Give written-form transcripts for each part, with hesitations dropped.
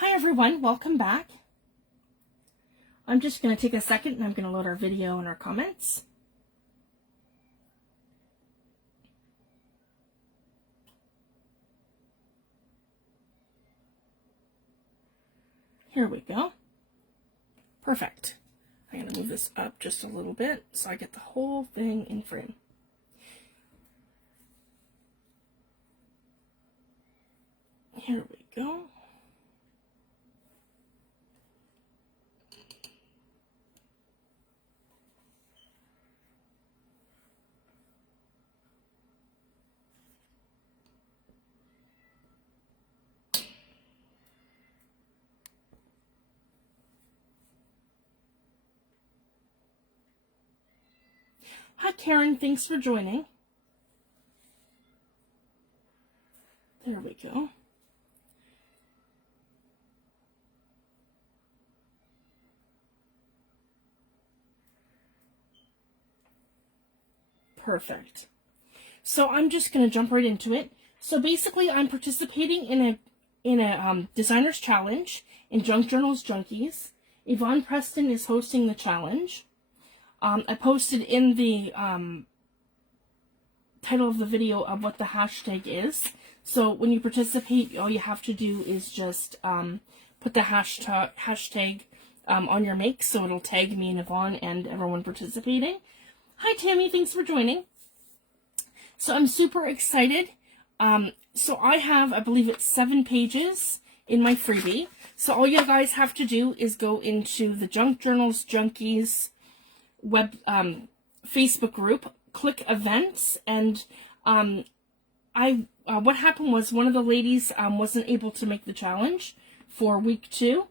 Hi everyone, welcome back. I'm just going to take a second and I'm going to load our video and our comments. Here we go. Perfect. I'm going to move this up just a little bit so I get the whole thing in frame. Here we go. Hi Karen, thanks for joining. There we go. Perfect. So I'm just going to jump right into it. So basically I'm participating in a designer's challenge in Junk Journals Junkies. Yvonne Preston is hosting the challenge. I posted in the title of the video of what the hashtag is. So when you participate, all you have to do is just put the hashtag on your make, so it'll tag me and Yvonne and everyone participating. Hi Tammy, thanks for joining. So I'm super excited. So I have, I believe it's 7 pages in my freebie. So all you guys have to do is go into the Junk Journals Junkies web Facebook group, click events, and what happened was one of the ladies wasn't able to make the challenge for week 2,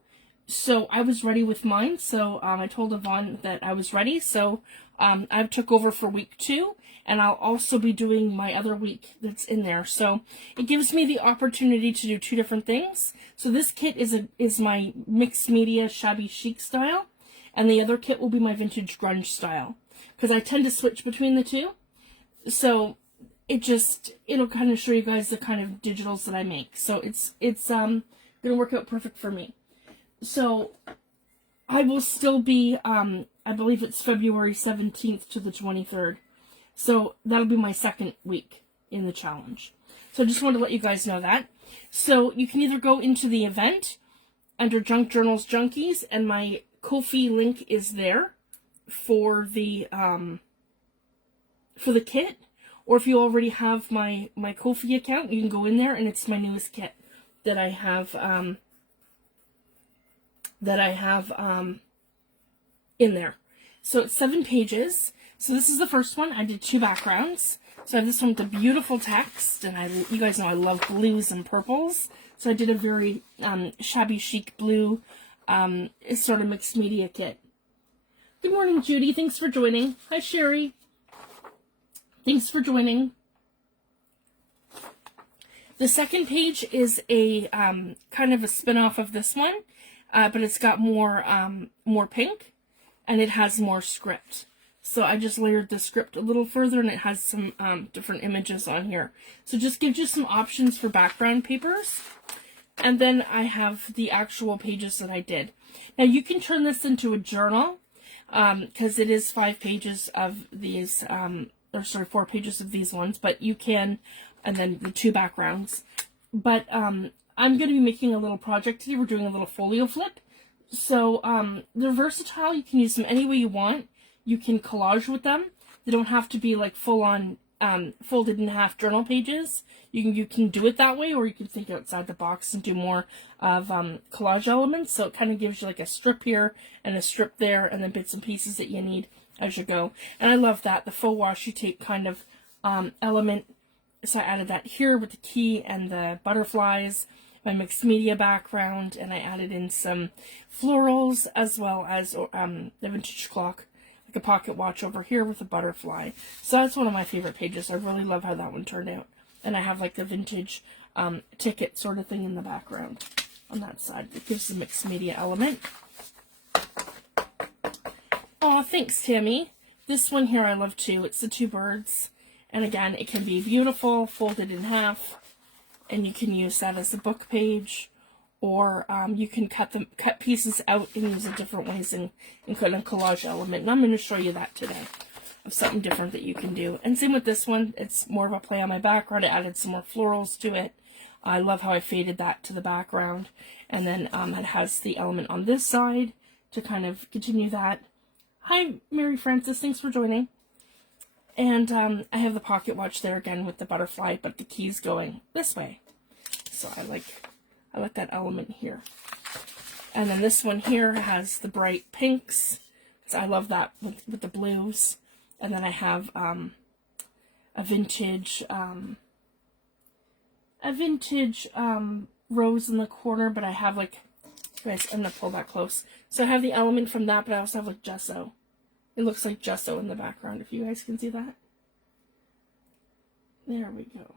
so I was ready with mine. So I told Yvonne that I was ready, so I took over for week 2, and I'll also be doing my other week that's in there. So it gives me the opportunity to do 2 different things. So this kit is my mixed media shabby chic style, and the other kit will be my vintage grunge style, because I tend to switch between the 2. So it'll kind of show you guys the kind of digitals that I make. So it's gonna work out perfect for me. So I will still be I believe it's February 17th to the 23rd. So that'll be my 2nd week in the challenge. So I just wanted to let you guys know that. So you can either go into the event under Junk Journals Junkies, and my Ko-fi link is there for the kit, or if you already have my Ko-fi account, you can go in there, and it's my newest kit that I have in there. So it's 7 pages. So this is the first one. I did 2 backgrounds. So I have this one with the beautiful text, and you guys know I love blues and purples. So I did a very shabby chic blue sort of mixed media kit. Good morning, Judy. Thanks for joining. Hi, Sherry. Thanks for joining. The second page is a kind of a spin-off of this one, but it's got more pink, and it has more script. So I just layered the script a little further, and it has some different images on here. So just gives you some options for background papers. And then I have the actual pages that I did. Now you can turn this into a journal, because it is 5 pages of these, 4 pages of these ones, but you can, and then the 2 backgrounds. But I'm going to be making a little project today. We're doing a little folio flip. So they're versatile. You can use them any way you want. You can collage with them. They don't have to be like full-on folded in half journal pages. You can do it that way, or you can think outside the box and do more of collage elements. So it kind of gives you like a strip here and a strip there, and then bits and pieces that you need as you go. And I love that, the faux washi tape kind of element. So I added that here with the key and the butterflies, my mixed media background, and I added in some florals as well as the vintage clock, like a pocket watch over here with a butterfly. So that's one of my favorite pages. I really love how that one turned out. And I have like the vintage ticket sort of thing in the background on that side. It gives the mixed media element. Oh, thanks, Tammy. This one here I love too. It's the 2 birds. And again, it can be beautiful, folded in half. And you can use that as a book page, or you can cut pieces out and use it different ways in kind of collage element. And I'm going to show you that today of something different that you can do. And same with this one. It's more of a play on my background. I added some more florals to it. I love how I faded that to the background. And then it has the element on this side to kind of continue that. Hi, Mary Frances. Thanks for joining. And I have the pocket watch there again with the butterfly, but the key's going this way. So I like that element here. And then this one here has the bright pinks. So I love that with the blues. And then I have a vintage rose in the corner, but I have like, guys, I'm gonna pull that close. So I have the element from that, but I also have like gesso. It looks like gesso in the background, if you guys can see that. There we go.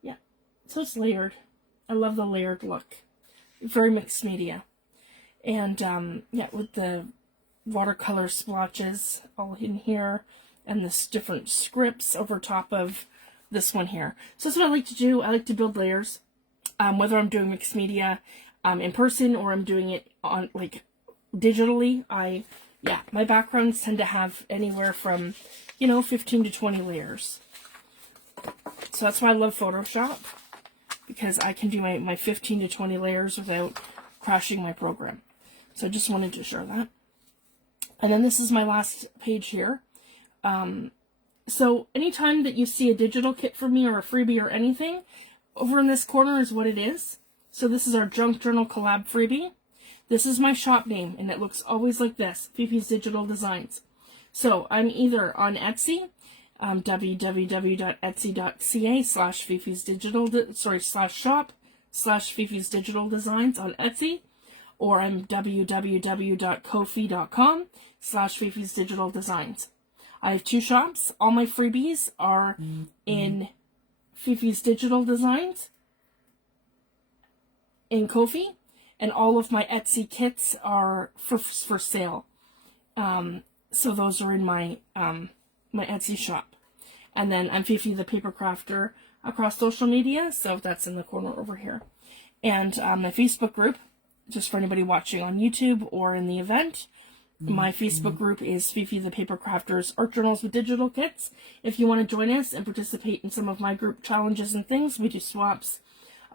Yeah, so it's layered. I love the layered look. Very mixed media. And yeah, with the watercolor splotches all in here, and this different scripts over top of this one here. So that's what I like to do. I like to build layers, whether I'm doing mixed media in person or I'm doing it on like digitally. Yeah, my backgrounds tend to have anywhere from, 15 to 20 layers. So that's why I love Photoshop, because I can do my 15 to 20 layers without crashing my program. So I just wanted to share that. And then this is my last page here. So anytime that you see a digital kit from me or a freebie or anything, over in this corner is what it is. So this is our Junk Journal collab freebie. This is my shop name, and it looks always like this, Fifi's Digital Designs. So I'm either on Etsy, www.etsy.ca/shop/Fifi's Digital Designs on Etsy, or I'm www.ko-fi.com/Fifi's Digital Designs. I have 2 shops. All my freebies are in Fifi's Digital Designs in Ko-fi, and all of my Etsy kits are for sale. So those are in my my Etsy shop. And then I'm Fifi the Paper Crafter across social media, so that's in the corner over here. And my Facebook group, just for anybody watching on YouTube or in the event, my Facebook group is Fifi the Paper Crafters Art Journals with Digital Kits. If you want to join us and participate in some of my group challenges and things, we do swaps.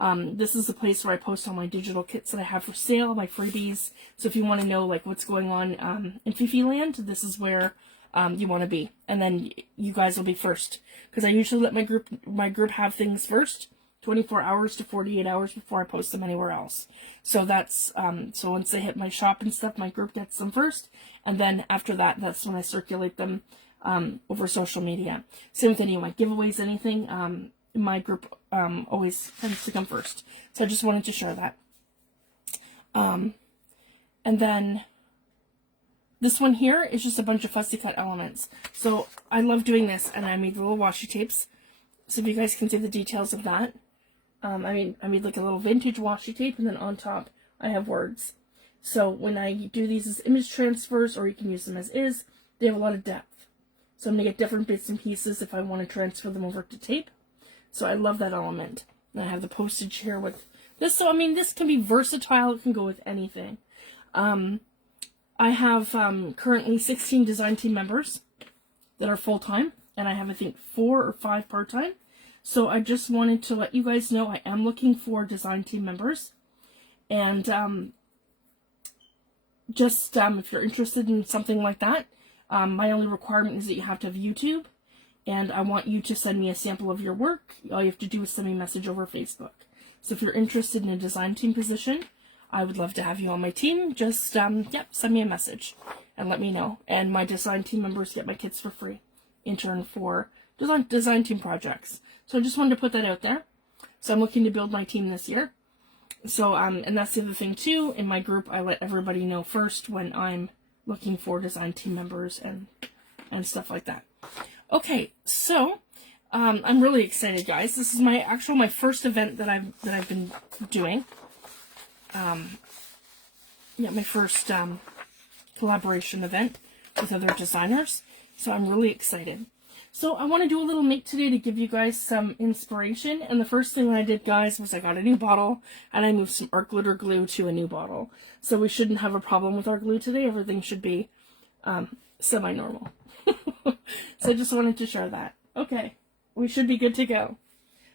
This is the place where I post all my digital kits that I have for sale, my freebies. So if you want to know like what's going on in Fifi land, this is where you want to be. And then you guys will be first, because I usually let my group have things first, 24 hours to 48 hours before I post them anywhere else. So that's so once they hit my shop and stuff, my group gets them first, and then after that, that's when I circulate them over social media. Same with any of my giveaways, anything. My group always tends to come first. So I just wanted to share that. And then this one here is just a bunch of fussy cut elements. So I love doing this, and I made little washi tapes. So if you guys can see the details of that. I made like a little vintage washi tape, and then on top I have words. So when I do these as image transfers, or you can use them as is, they have a lot of depth. So I'm going to get different bits and pieces if I want to transfer them over to tape. So I love that element. And I have the postage here with this. So, I mean, this can be versatile. It can go with anything. I have currently 16 design team members that are full-time. And I have, I think, 4 or 5 part-time. So I just wanted to let you guys know I am looking for design team members. And if you're interested in something like that, my only requirement is that you have to have YouTube. And I want you to send me a sample of your work. All you have to do is send me a message over Facebook. So if you're interested in a design team position, I would love to have you on my team. Just, send me a message and let me know. And my design team members get my kits for free in turn for design team projects. So I just wanted to put that out there. So I'm looking to build my team this year. So, and that's the other thing too. In my group, I let everybody know first when I'm looking for design team members and stuff like that. Okay, so I'm really excited, guys. This is my first event that I've been doing. My first collaboration event with other designers. So I'm really excited. So I want to do a little make today to give you guys some inspiration. And the first thing I did, guys, was I got a new bottle and I moved some art glitter glue to a new bottle. So we shouldn't have a problem with our glue today. Everything should be semi-normal. So I just wanted to share that. Okay, we should be good to go.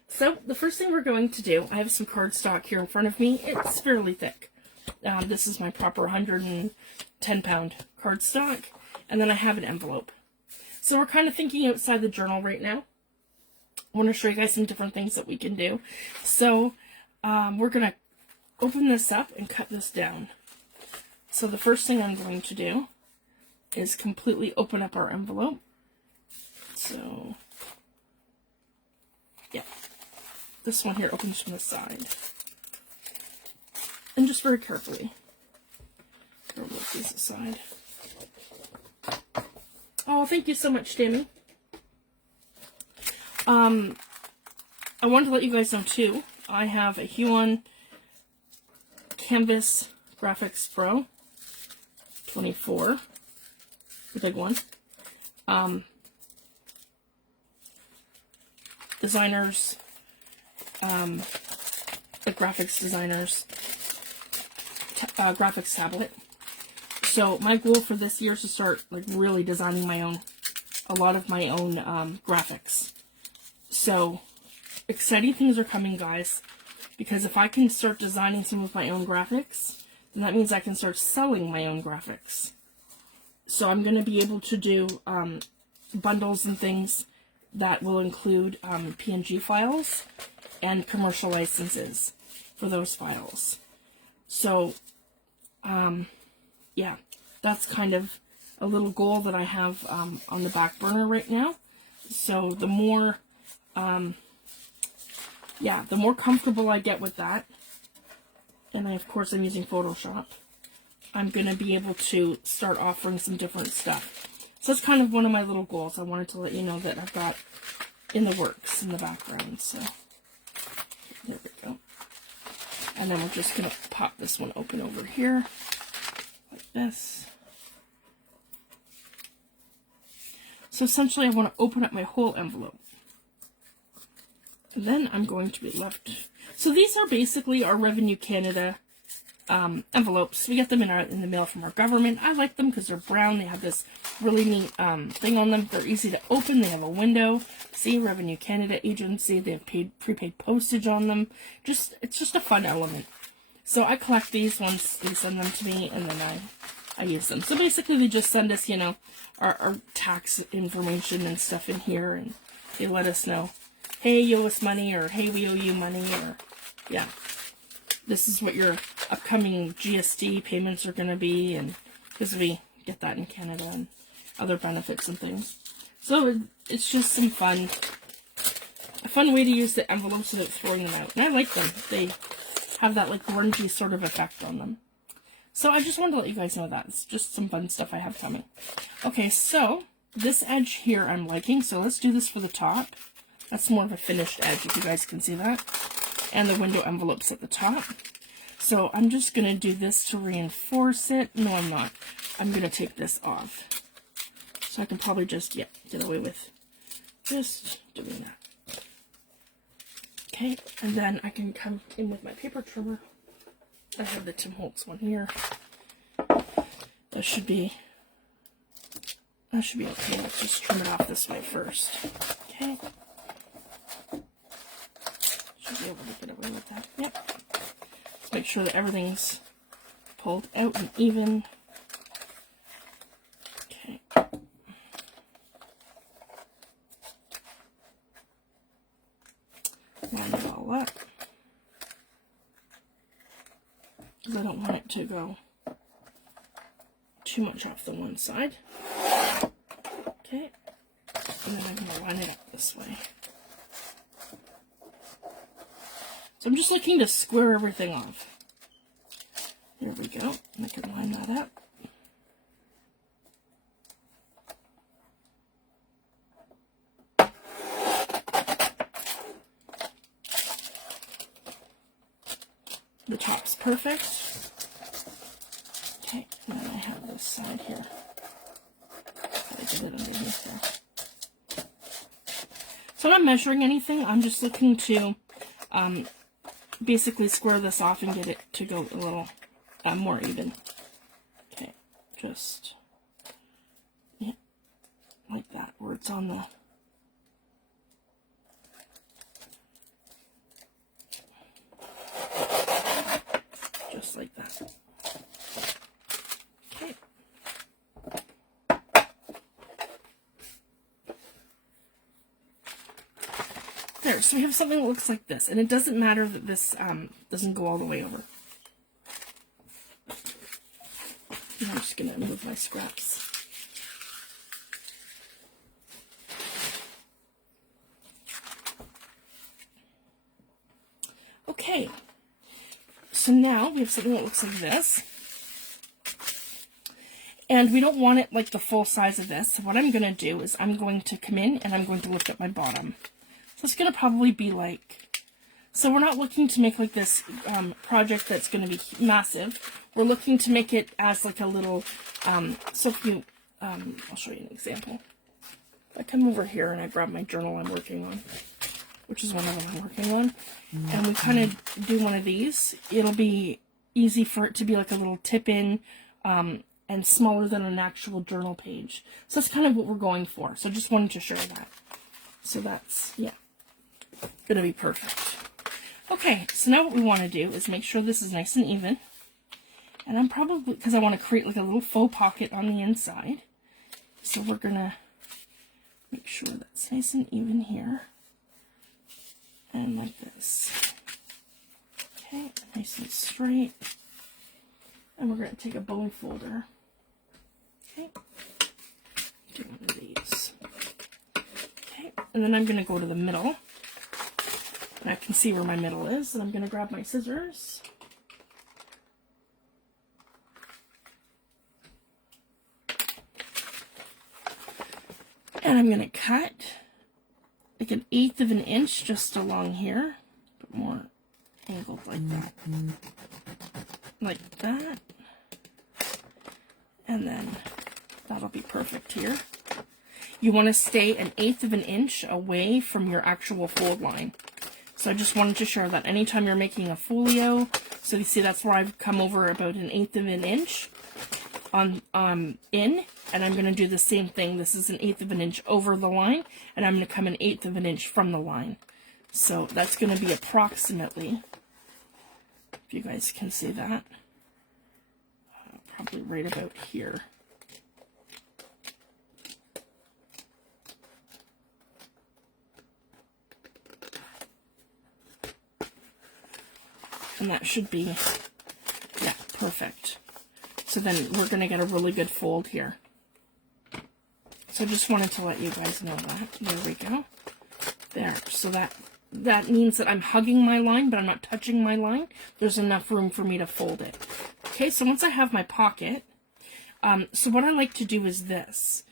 So the first thing we're going to do, I have some cardstock here in front of me. It's fairly thick. This is my proper 110-pound cardstock. And then I have an envelope. So we're kind of thinking outside the journal right now. I want to show you guys some different things that we can do. So we're going to open this up and cut this down. So the first thing I'm going to do is completely open up our envelope. So, yeah. This one here opens from the side. And just very carefully. Throw these aside. Oh, thank you so much, Tammy. I wanted to let you guys know, too, I have a Huon Canvas Graphics Pro 24, the big one. Designers, the graphics designers, graphics tablet. So my goal for this year is to start like really designing a lot of my own graphics. So exciting things are coming, guys, because if I can start designing some of my own graphics, then that means I can start selling my own graphics. So I'm going to be able to do bundles and things that will include PNG files and commercial licenses for those files. So yeah, that's kind of a little goal that I have on the back burner right now. So the more, yeah, the more comfortable I get with that, and of course I'm using Photoshop, I'm going to be able to start offering some different stuff. So that's kind of one of my little goals. I wanted to let you know that I've got in the works in the background. So there we go. And then we're just going to pop this one open over here. Like this. So essentially I want to open up my whole envelope. And then I'm going to be left. So these are basically our Revenue Canada envelopes. We get them in the mail from our government. I like them because they're brown. They have this really neat thing on them. They're easy to open. They have a window. See, Revenue Canada Agency. They have prepaid postage on them. It's just a fun element. So I collect these once they send them to me, and then I use them. So basically they just send us, you know, our tax information and stuff in here, and they let us know, hey, you owe us money, or hey, we owe you money, or yeah, this is what your upcoming GST payments are going to be, and because we get that in Canada and other benefits and things. So it's just some a fun way to use the envelopes without throwing them out. And I like them. They have that like orangey sort of effect on them. So I just wanted to let you guys know that. It's just some fun stuff I have coming. Okay, so this edge here I'm liking. So let's do this for the top. That's more of a finished edge, if you guys can see that. And the window envelopes at the top. So I'm just going to do this to reinforce it. No, I'm not. I'm going to take this off. So I can probably just, yeah, get away with just doing that. Okay, and then I can come in with my paper trimmer. I have the Tim Holtz one here. That should be okay. Let's just trim it off this way first. Okay. Should be able to get away with that. Yep. Let's make sure that everything's pulled out and even. Okay. Line it all up. Because I don't want it to go too much off the one side. Okay. And then I'm going to line it up this way. So I'm just looking to square everything off. There we go. And I can line that up. The top's perfect. Okay, and then I have this side here. Gotta get it underneath there. So I'm not measuring anything. I'm just looking to basically square this off and get it to go a little more even. Okay, just yeah, like that, where it's on the just like that. Okay. There, so we have something that looks like this, and it doesn't matter that this doesn't go all the way over. And I'm just going to move my scraps. Okay, so now we have something that looks like this. And we don't want it like the full size of this. So what I'm going to do is I'm going to come in and I'm going to lift up my bottom. So it's going to probably be like, so we're not looking to make like this project that's going to be massive. We're looking to make it as like a little, so if you, I'll show you an example. If I come over here and I grab my journal I'm working on, which is one of them I'm working on, and we kind of do one of these, it'll be easy for it to be like a little tip-in, and smaller than an actual journal page. So that's kind of what we're going for. So just wanted to share that. So that's, yeah, gonna be perfect. Okay, so now what we want to do is make sure this is nice and even. And I'm probably, because I want to create like a little faux pocket on the inside. So we're gonna make sure that's nice and even here. And like this. Okay, nice and straight. And we're going to take a bone folder. Okay. Do one of these. Okay. And then I'm going to go to the middle. And I can see where my middle is. And I'm going to grab my scissors. And I'm going to cut like 1/8 of an inch just along here. But more angled like that. Like that. And then that'll be perfect here. You want to stay 1/8 of an inch away from your actual fold line. So I just wanted to share that anytime you're making a folio, so you see that's where I've come over about 1/8 of an inch on in, and I'm going to do the same thing. This is 1/8 of an inch over the line, and I'm going to come 1/8 of an inch from the line. So that's going to be approximately, if you guys can see that, probably right about here. And that should be, yeah, perfect. So then we're going to get a really good fold here. So just wanted to let you guys know that. There we go. There. So that means that I'm hugging my line, but I'm not touching my line. There's enough room for me to fold it. Okay, so once I have my pocket, so what I like to do is this.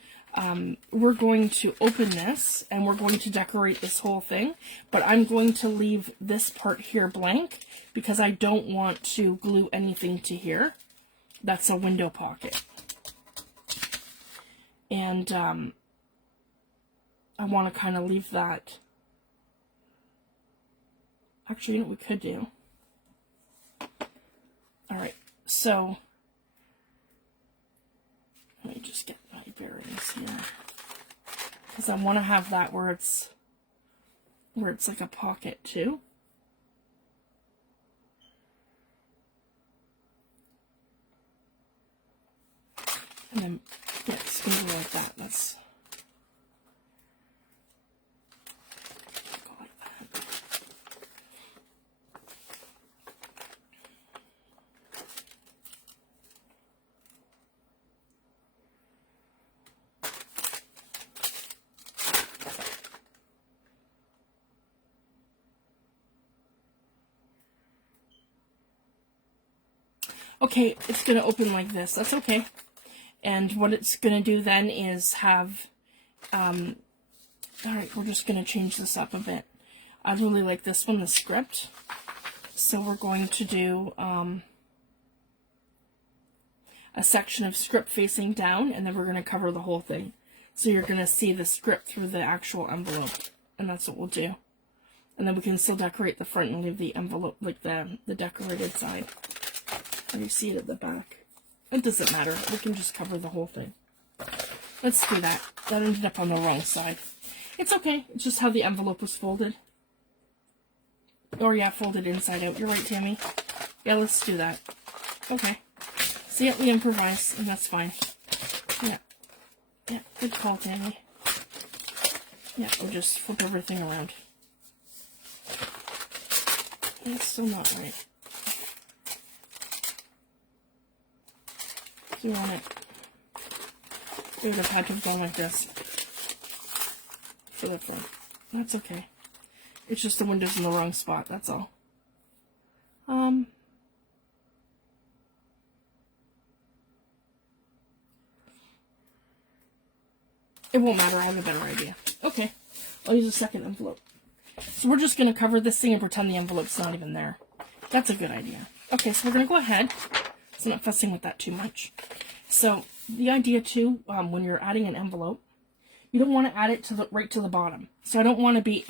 We're going to open this, and we're going to decorate this whole thing, but I'm going to leave this part here blank, because I don't want to glue anything to here. That's a window pocket. And I want to kind of leave that. Actually, you know what we could do? Alright, so let me just get my bearings here. Because I want to have that where it's like a pocket too. And then, yeah, it's going to be like that. Let's go like that. Okay, it's going to open like this. That's okay. And what it's going to do then is have, alright, we're just going to change this up a bit. I really like this one, the script. So we're going to do a section of script facing down, and then we're going to cover the whole thing. So you're going to see the script through the actual envelope. and that's what we'll do. And then we can still decorate the front and leave the envelope, like the decorated side. And you see it at the back. It doesn't matter. We can just cover the whole thing. Let's do that. That ended up on the wrong side. It's okay. It's just how the envelope was folded. Or yeah, folded inside out. You're right, Tammy. Yeah, let's do that. Okay. So yeah, we improvise, and that's fine. Yeah. Yeah, good call, Tammy. Yeah, we'll just flip everything around. That's still not right. So you want it. It would have had to have gone like this for the front. That's okay. It's just the window's in the wrong spot, that's all. It won't matter, I have a better idea. Okay, I'll use a second envelope. So we're just going to cover this thing and pretend the envelope's not even there. That's a good idea. Okay, so we're going to go ahead. So I'm not fussing with that too much. So the idea too, when you're adding an envelope, you don't want to add it to right to the bottom. So I don't want to be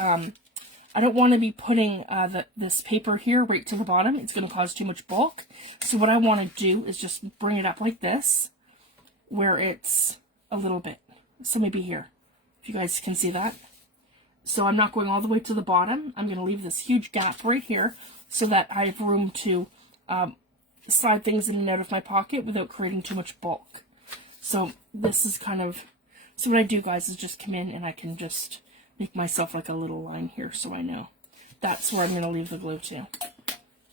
putting this paper here right to the bottom. It's going to cause too much bulk. So what I want to do is just bring it up like this, where it's a little bit. So maybe here, if you guys can see that. So I'm not going all the way to the bottom. I'm going to leave this huge gap right here so that I have room to slide things in and out of my pocket without creating too much bulk. So this is kind of, so what I do, guys, is just come in and I can just make myself like a little line here so I know. That's where I'm going to leave the glue to.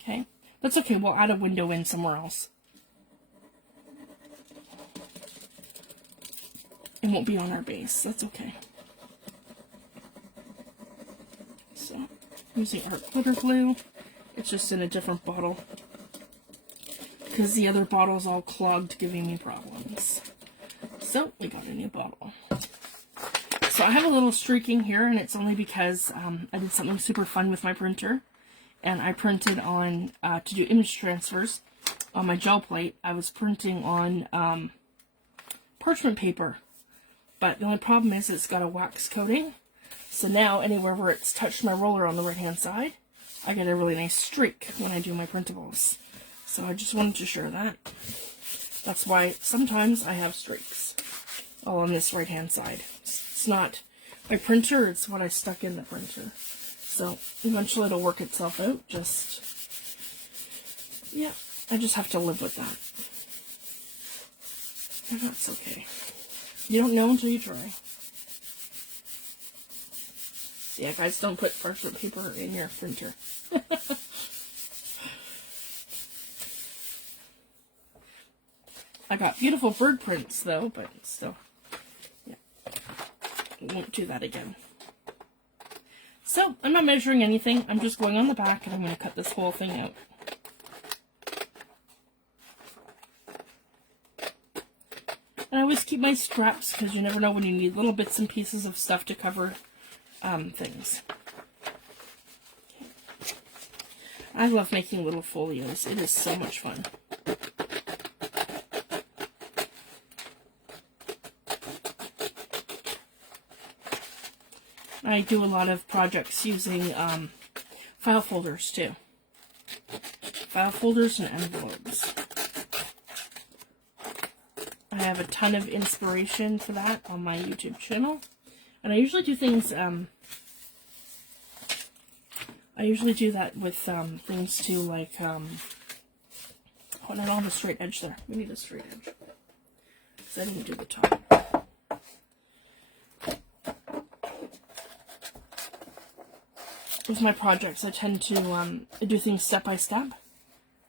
Okay, that's okay. We'll add a window in somewhere else. It won't be on our base. That's okay. So, using our glitter glue. It's just in a different bottle, because the other bottle's all clogged, giving me problems. So, we got a new bottle. So, I have a little streaking here, and it's only because I did something super fun with my printer. And I printed on, to do image transfers on my gel plate, I was printing on parchment paper. But the only problem is it's got a wax coating. So now, anywhere where it's touched my roller on the right-hand side, I get a really nice streak when I do my printables. So I just wanted to share that. That's why sometimes I have streaks all on this right-hand side. It's not my printer, it's what I stuck in the printer. So eventually it'll work itself out. Just, yeah, I just have to live with that. And that's okay. You don't know until you try. Yeah, guys, don't put parchment paper in your printer. I got beautiful bird prints, though, but still, yeah, won't do that again. So, I'm not measuring anything. I'm just going on the back, and I'm going to cut this whole thing out. And I always keep my scraps, because you never know when you need little bits and pieces of stuff to cover things. Okay. I love making little folios. It is so much fun. I do a lot of projects using file folders too. File folders and envelopes. I have a ton of inspiration for that on my YouTube channel. And I usually do things, I usually do that with things too, like, oh, I don't have a straight edge there. We need a straight edge. Because I didn't do the top. With my projects, I tend to do things step by step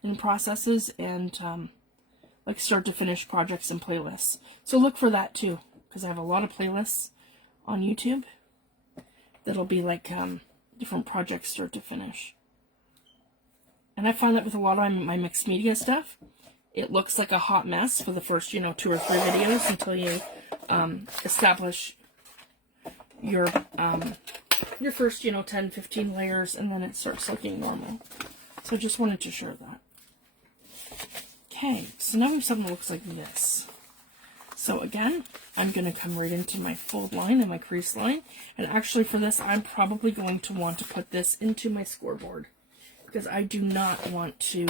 in processes and like start to finish projects and playlists. So look for that too, because I have a lot of playlists on YouTube that'll be like different projects start to finish. And I find that with a lot of my mixed media stuff, it looks like a hot mess for the first, 2 or 3 videos until you establish your first, 10, 15 layers, and then it starts looking normal. So I just wanted to share that. Okay, so now we have something that looks like this. So again, I'm going to come right into my fold line and my crease line. And actually for this, I'm probably going to want to put this into my scoreboard, because I do not want to,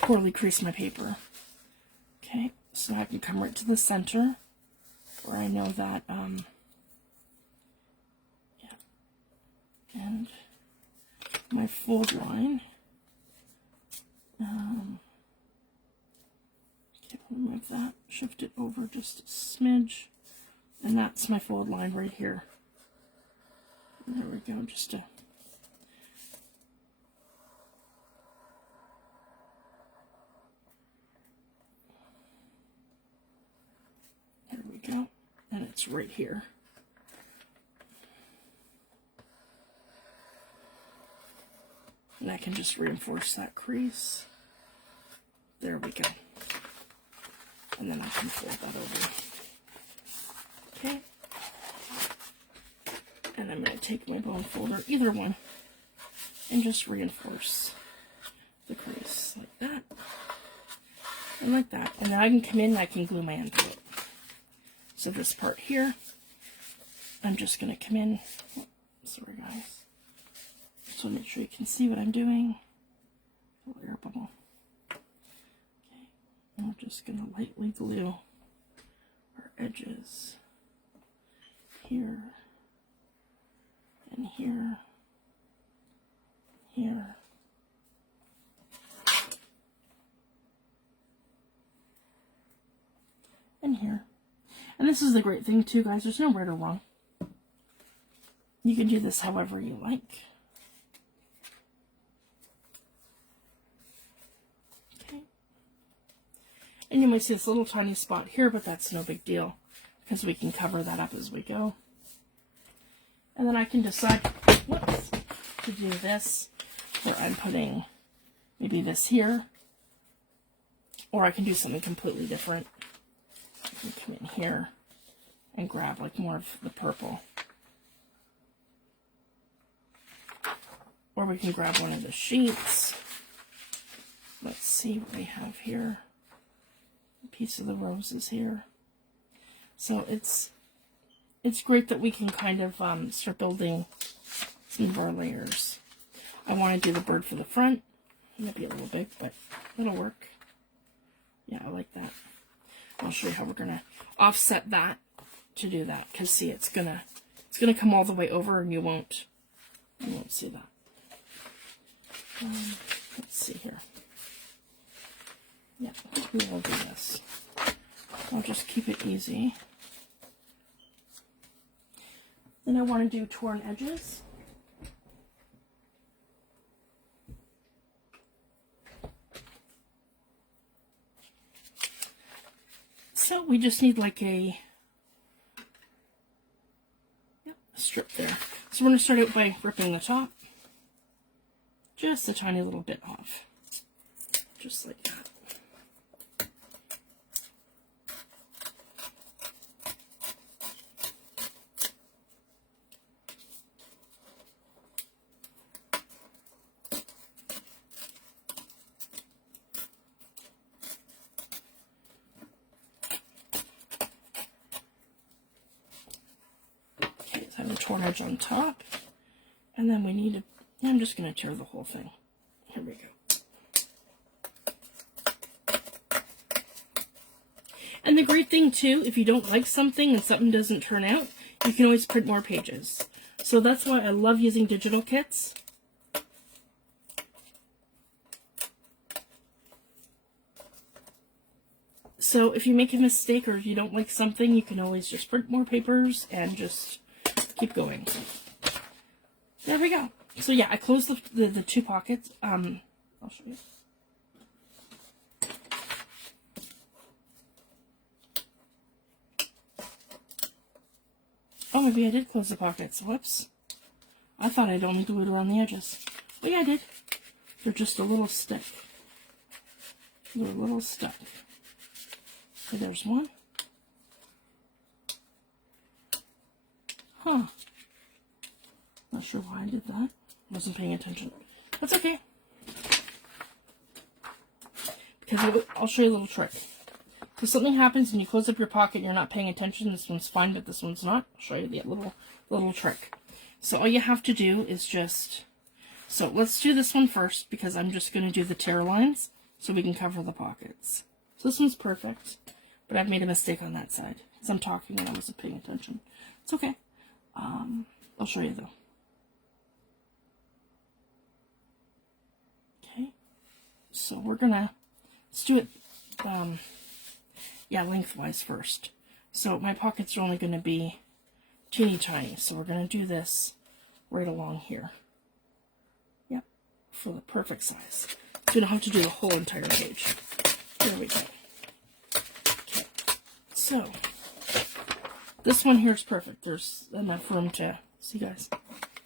poorly crease my paper. Okay, so I can come right to the center where I know that, yeah, and my fold line. Okay, remove that, shift it over just a smidge, and that's my fold line right here. There we go, just a there we go, and it's right here. And I can just reinforce that crease. There we go. And then I can fold that over. Okay. And I'm going to take my bone folder, either one, and just reinforce the crease like that. And like that. And then I can come in and I can glue my end to it. So this part here, I'm just going to come in. Oh, sorry guys. So make sure you can see what I'm doing. A little air bubble. Okay, and we're just going to lightly glue our edges here and here, here, and here. And this is the great thing too, guys. There's no right or wrong. You can do this however you like. And you might see this little tiny spot here, but that's no big deal because we can cover that up as we go. And then I can decide, whoops, to do this, where I'm putting maybe this here, or I can do something completely different. I can come in here and grab like more of the purple. Or we can grab one of the sheets. Let's see what we have here. Piece of the roses here. So it's great that we can kind of start building some of our layers. I want to do the bird for the front. It might be a little big, but it'll work. Yeah, I like that. I'll show you how we're gonna offset that to do that, because see, it's gonna come all the way over and you won't see that. Let's see here. Yeah, we will do this. I'll just keep it easy. Then I want to do torn edges. So we just need like a strip there. So we're going to start out by ripping the top. Just a tiny little bit off. Just like that. Torn edge on top, and then we need to, I'm just going to tear the whole thing. Here we go. And the great thing too, if you don't like something and something doesn't turn out, you can always print more pages. So that's why I love using digital kits. So if you make a mistake or if you don't like something, you can always just print more papers and just keep going. There we go. So yeah, I closed the two pockets. I'll show you. Oh, maybe I did close the pockets. Whoops. I thought I'd only glue it around the edges. But yeah, I did. They're just a little stick. They're a little stuck. Okay, there's one. Huh. Not sure why I did that. Wasn't paying attention. That's okay. because I'll show you a little trick. If something happens and you close up your pocket and you're not paying attention, this one's fine, but this one's not. I'll show you the little trick. So all you have to do is just, so let's do this one first, because I'm just going to do the tear lines so we can cover the pockets. So this one's perfect, but I've made a mistake on that side because I'm talking and I wasn't paying attention. It's okay. I'll show you though. Okay, so let's do it, yeah, lengthwise first. So my pockets are only going to be teeny tiny, so we're going to do this right along here. Yep, for the perfect size. So we don't have to do the whole entire page. There we go. Okay, so this one here is perfect. There's enough room to, see guys,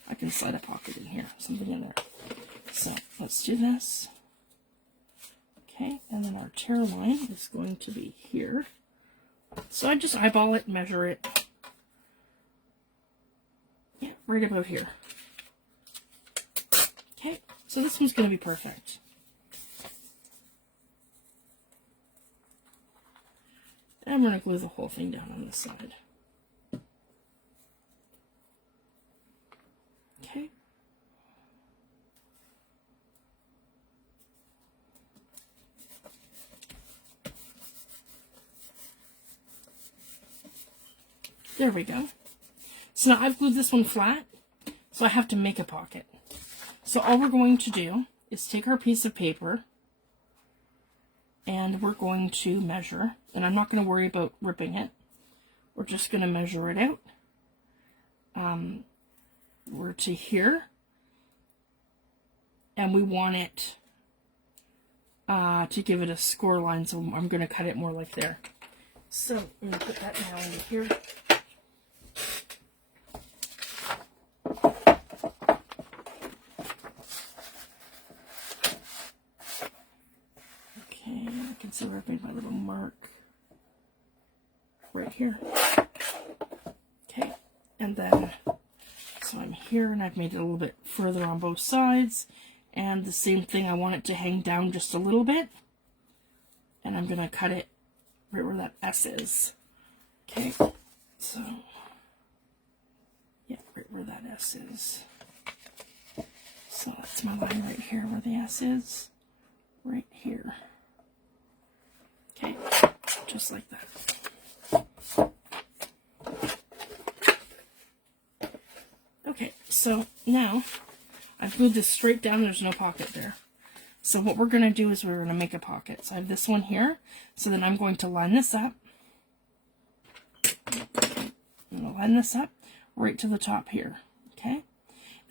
I can slide a pocket in here, something in there. So let's do this. Okay, and then our tear line is going to be here. So I just eyeball it, measure it. Yeah, right about here. Okay, so this one's going to be perfect. And I'm going to glue the whole thing down on this side. Okay. There we go. So now I've glued this one flat, so I have to make a pocket. So all we're going to do is take our piece of paper and we're going to measure, and I'm not going to worry about ripping it. We're just going to measure it out. We're to here, and we want it to give it a score line, so I'm going to cut it more like there. So I'm going to put that now in here. Okay, I can see where I've made my little mark right here. Okay, and then, so I'm here and I've made it a little bit further on both sides. And the same thing, I want it to hang down just a little bit. And I'm going to cut it right where that S is. Okay, so, yeah, right where that S is. So that's my line right here where the S is. Right here. Okay, just like that. Okay, so now I've glued this straight down, there's no pocket there. So what we're going to do is we're going to make a pocket. So I have this one here, so then I'm going to line this up. I'm going to line this up right to the top here, okay?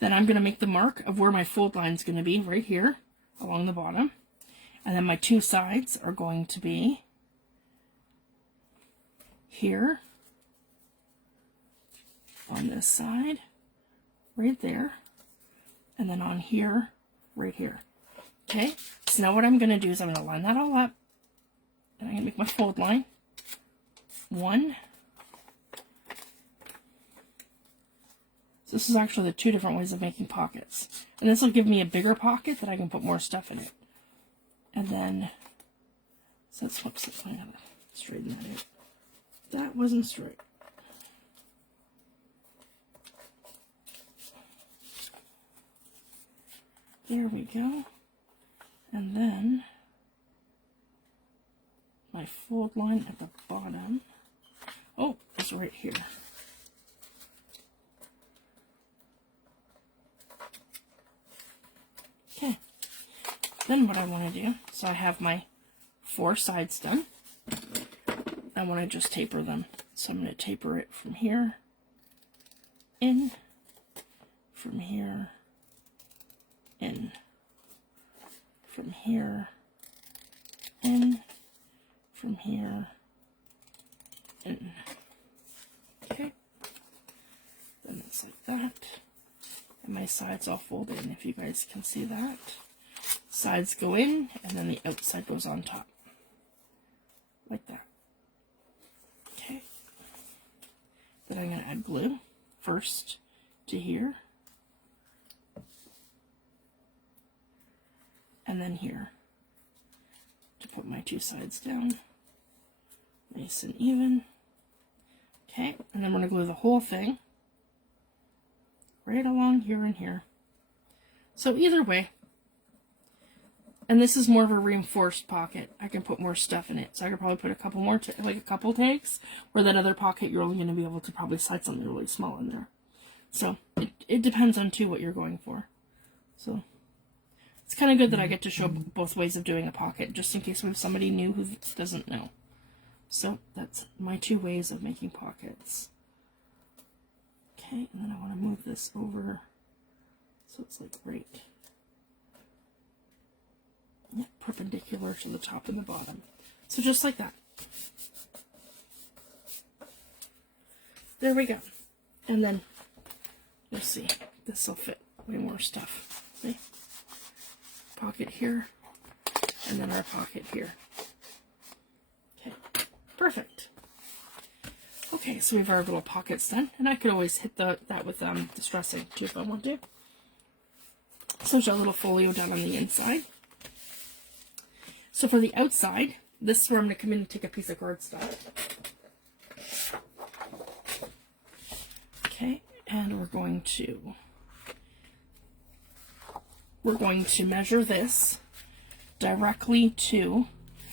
Then I'm going to make the mark of where my fold line is going to be, right here, along the bottom. And then my two sides are going to be here, on this side, right there, and then on here, right here. Okay, so now what I'm going to do is I'm going to line that all up, and I'm going to make my fold line. One. So this is actually the two different ways of making pockets. And this will give me a bigger pocket that I can put more stuff in it. And then, so let's flip it. I gotta straighten that out. That wasn't straight. There we go. And then my fold line at the bottom, oh, it's right here. Okay. Then what I want to do, so I have my four sides done. I want to just taper them. So I'm going to taper it from here, in, from here, in, from here, in, from here, in. Okay. Then it's like that. And my sides all fold in, if you guys can see that. Sides go in, and then the outside goes on top. Like that. Okay. Then I'm going to add glue first to here. And then here to put my two sides down nice and even. Okay, and then we're going to glue the whole thing right along here and here. So either way, and this is more of a reinforced pocket. I can put more stuff in it. So I could probably put a couple more, like a couple tags, where that other pocket you're only going to be able to probably slide something really small in there. So it depends on too what you're going for. So it's kind of good that I get to show both ways of doing a pocket, just in case we have somebody new who doesn't know. So that's my two ways of making pockets. Okay, and then I want to move this over so it's like right, yeah, perpendicular to the top and the bottom. So just like that. There we go. And then you'll see this will fit way more stuff. See? Pocket here, and then our pocket here. Okay, perfect. Okay, so we have our little pockets done, and I could always hit that with distressing too if I want to. So there's our little folio down on the inside. So for the outside, this is where I'm going to come in and take a piece of cardstock. Okay, and we're going to measure this directly to,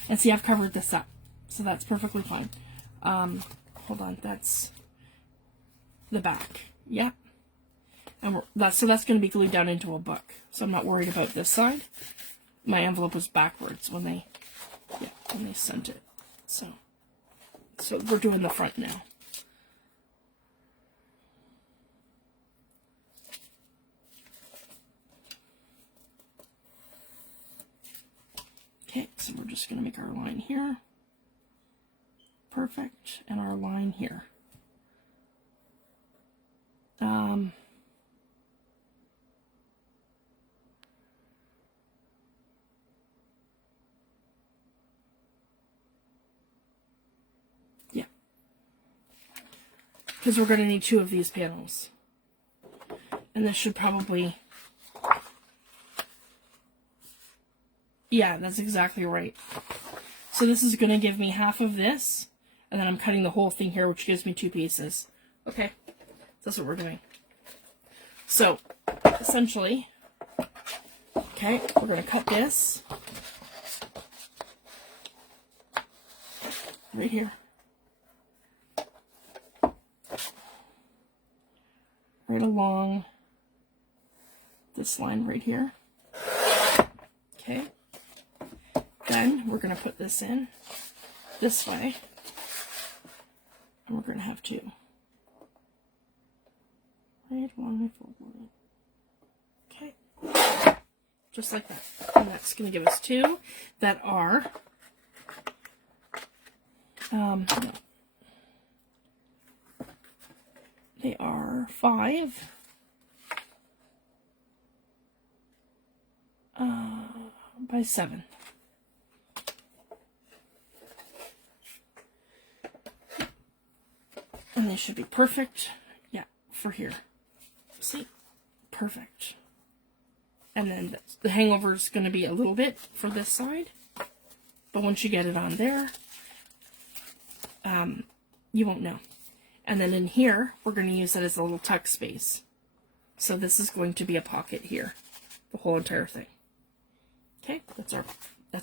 and see I've covered this up, so that's perfectly fine. Hold on, that's the back, yeah. And so that's going to be glued down into a book, so I'm not worried about this side. My envelope was backwards when they sent it. So we're doing the front now. Okay, so we're just going to make our line here. Perfect. And our line here. Yeah. Because we're going to need 2 of these panels. And this should probably... Yeah, that's exactly right. So this is going to give me half of this, and then I'm cutting the whole thing here, which gives me 2 pieces. Okay, that's what we're doing. So, essentially, okay, we're going to cut this right here. Right along this line right here. Okay. Then we're going to put this in this way, and we're going to have 2. Right along my fold line. Okay. Just like that. And that's going to give us 2 that are, no. They are 5 by 7. And they should be perfect, yeah, for here. See? Perfect. And then the hangover is going to be a little bit for this side. But once you get it on there, you won't know. And then in here, we're going to use it as a little tuck space. So this is going to be a pocket here, the whole entire thing. Okay, that's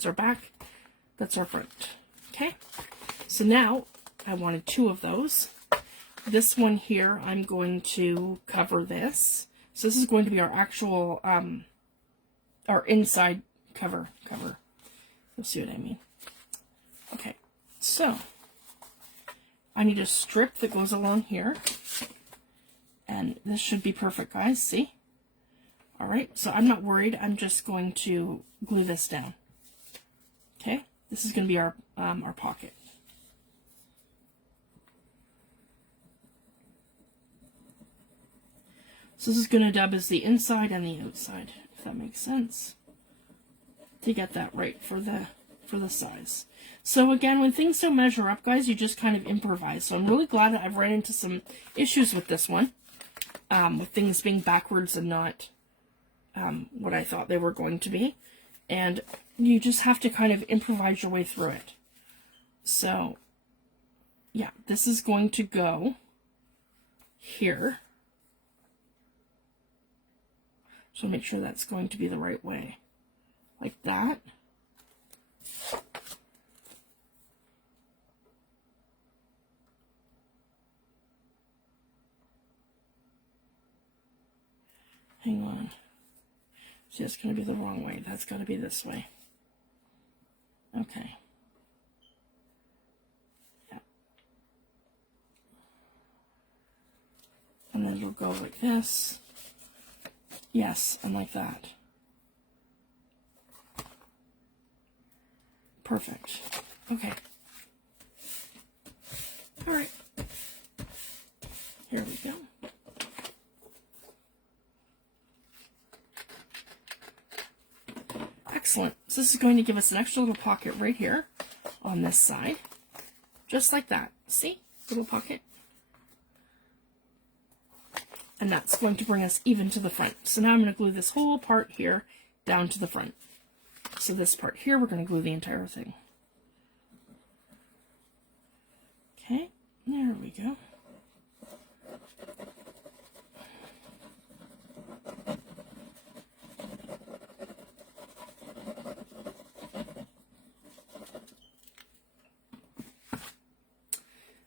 our back, that's our front. Okay, so now I wanted 2 of those. This one here, I'm going to cover this. So this is going to be our actual, our inside cover. You'll see what I mean. Okay, so I need a strip that goes along here. And this should be perfect, guys, see? All right, so I'm not worried. I'm just going to glue this down. Okay, this is going to be our pocket. So this is going to dub as the inside and the outside, if that makes sense. To get that right for the size. So again, when things don't measure up, guys, you just kind of improvise. So I'm really glad that I've run into some issues with this one, with things being backwards and not what I thought they were going to be. And you just have to kind of improvise your way through it. So, yeah, this is going to go here. So make sure that's going to be the right way. Like that. Hang on. See, it's going to be the wrong way. That's got to be this way. Okay. Yeah. And then it'll go like this. Yes, and like that. Perfect. Okay. All right. Here we go. Excellent. So this is going to give us an extra little pocket right here on this side. Just like that. See? Little pocket. And that's going to bring us even to the front. So now I'm going to glue this whole part here down to the front. So this part here, we're going to glue the entire thing. Okay, there we go.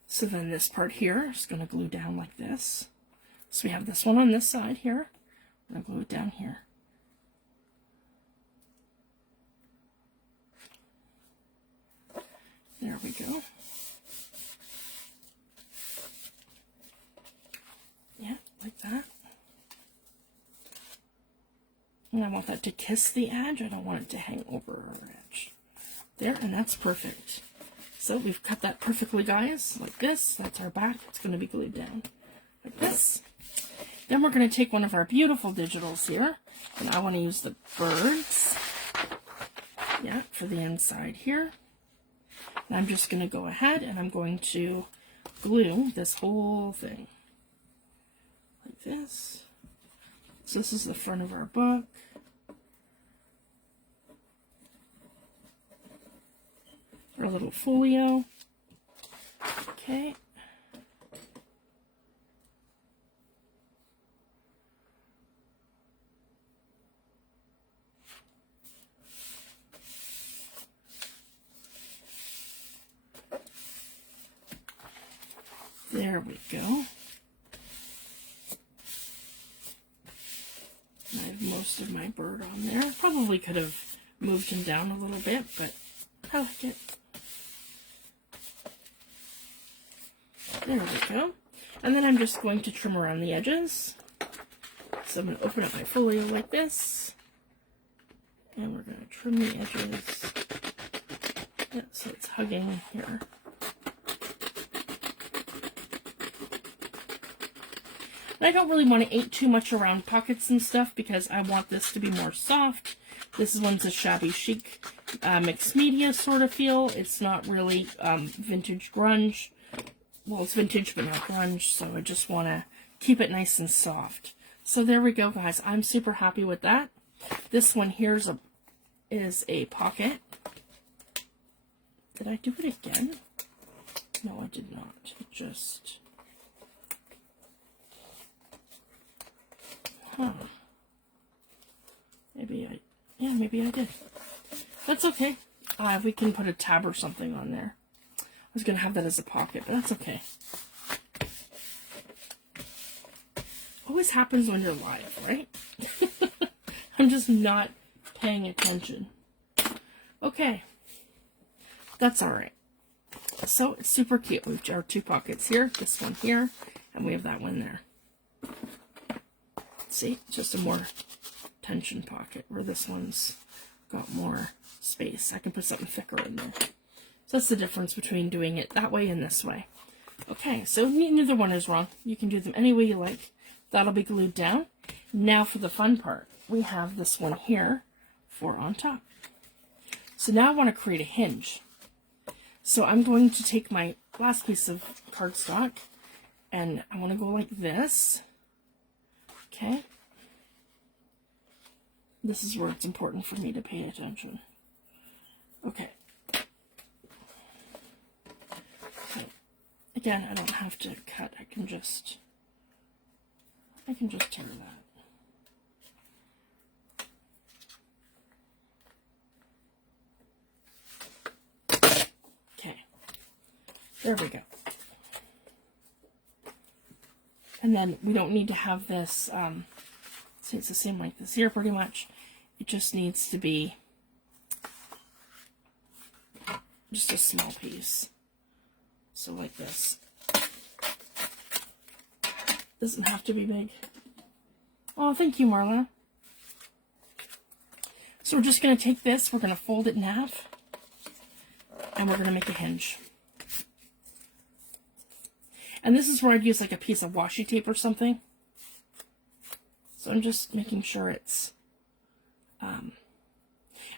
So then this part here is going to glue down like this. So we have this one on this side here. I'm going to glue it down here. There we go. Yeah, like that. And I want that to kiss the edge. I don't want it to hang over our edge. There, and that's perfect. So we've cut that perfectly, guys, like this. That's our back. It's going to be glued down like this. Then we're going to take one of our beautiful digitals here, and I want to use the birds, yeah, for the inside here. And I'm just going to go ahead and I'm going to glue this whole thing like this. So this is the front of our book. Our little folio. Okay. There we go. I have most of my bird on there. Probably could have moved him down a little bit, but I like it. There we go. And then I'm just going to trim around the edges. So I'm going to open up my folio like this. And we're going to trim the edges. Yeah, so it's hugging here. And I don't really want to ink too much around pockets and stuff because I want this to be more soft. This one's a Shabby Chic mixed media sort of feel. It's not really vintage grunge. Well, it's vintage but not grunge, so I just want to keep it nice and soft. So there we go, guys. I'm super happy with that. This one here is a pocket. Did I do it again? No, I did not. It just... Huh. Maybe I did. That's okay. We can put a tab or something on there. I was going to have that as a pocket, but that's okay. Always happens when you're live, right? I'm just not paying attention. Okay. That's alright. So, it's super cute. We've got our two pockets here, this one here, and we have that one there. See? It's just a more tension pocket, where this one's got more space. I can put something thicker in there. So that's the difference between doing it that way and this way. Okay, so neither one is wrong. You can do them any way you like. That'll be glued down. Now for the fun part. We have this one here for on top. So now I want to create a hinge. So I'm going to take my last piece of cardstock and I want to go like this. Okay. This is where it's important for me to pay attention. Okay. So, again, I don't have to cut. I can just tear that. Okay. There we go. And then we don't need to have this, so it's the same like this here pretty much. It just needs to be just a small piece. So like this. Doesn't have to be big. Oh, thank you, Marla. So we're just going to take this, we're going to fold it in half, and we're going to make a hinge. And this is where I'd use like a piece of washi tape or something. So I'm just making sure it's,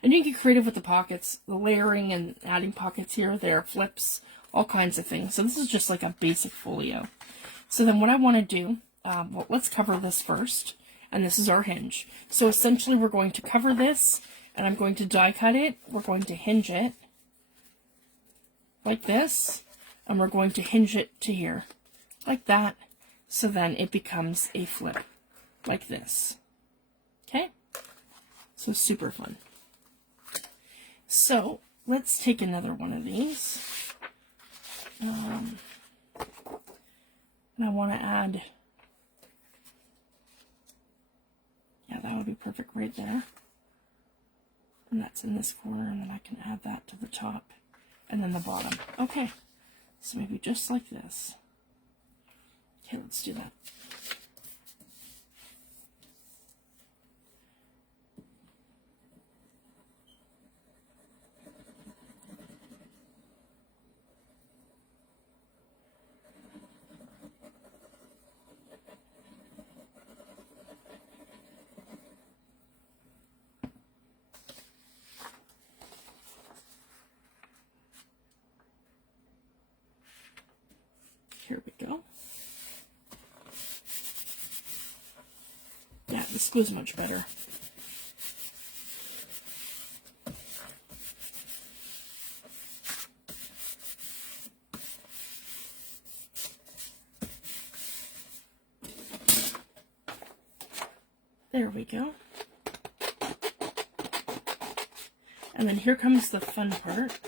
and you can get creative with the pockets, the layering and adding pockets here, there, flips, all kinds of things. So this is just like a basic folio. So then what I want to do, well, let's cover this first. And this is our hinge. So essentially we're going to cover this, and I'm going to die cut it. We're going to hinge it like this, and we're going to hinge it to here, like that. So then it becomes a flip, like this. Okay? So super fun. So let's take another one of these. And I want to add, yeah, that would be perfect right there. And that's in this corner, and then I can add that to the top and then the bottom. Okay, so maybe just like this. Okay, let's do that. Here we go. Yeah, this goes much better. There we go. And then here comes the fun part.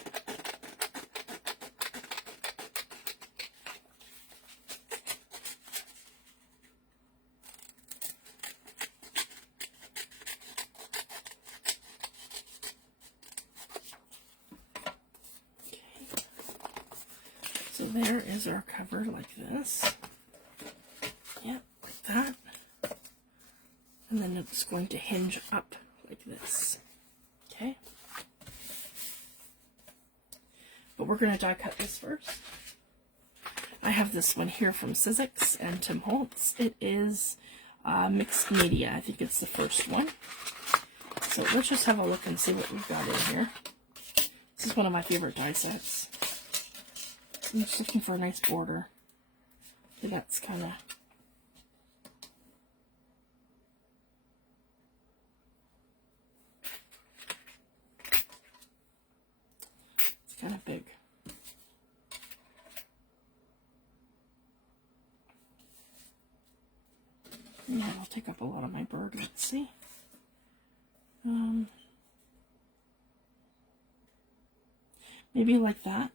So there is our cover like this. Yep, like that. And then it's going to hinge up like this. Okay. But we're going to die cut this first. I have this one here from Sizzix and Tim Holtz. It is mixed media. I think it's the first one. So let's just have a look and see what we've got in here. This is one of my favorite die sets. I'm just looking for a nice border. So that's kind of... It's kind of big. Yeah, it'll take up a lot of my bird. Let's see. Maybe like that.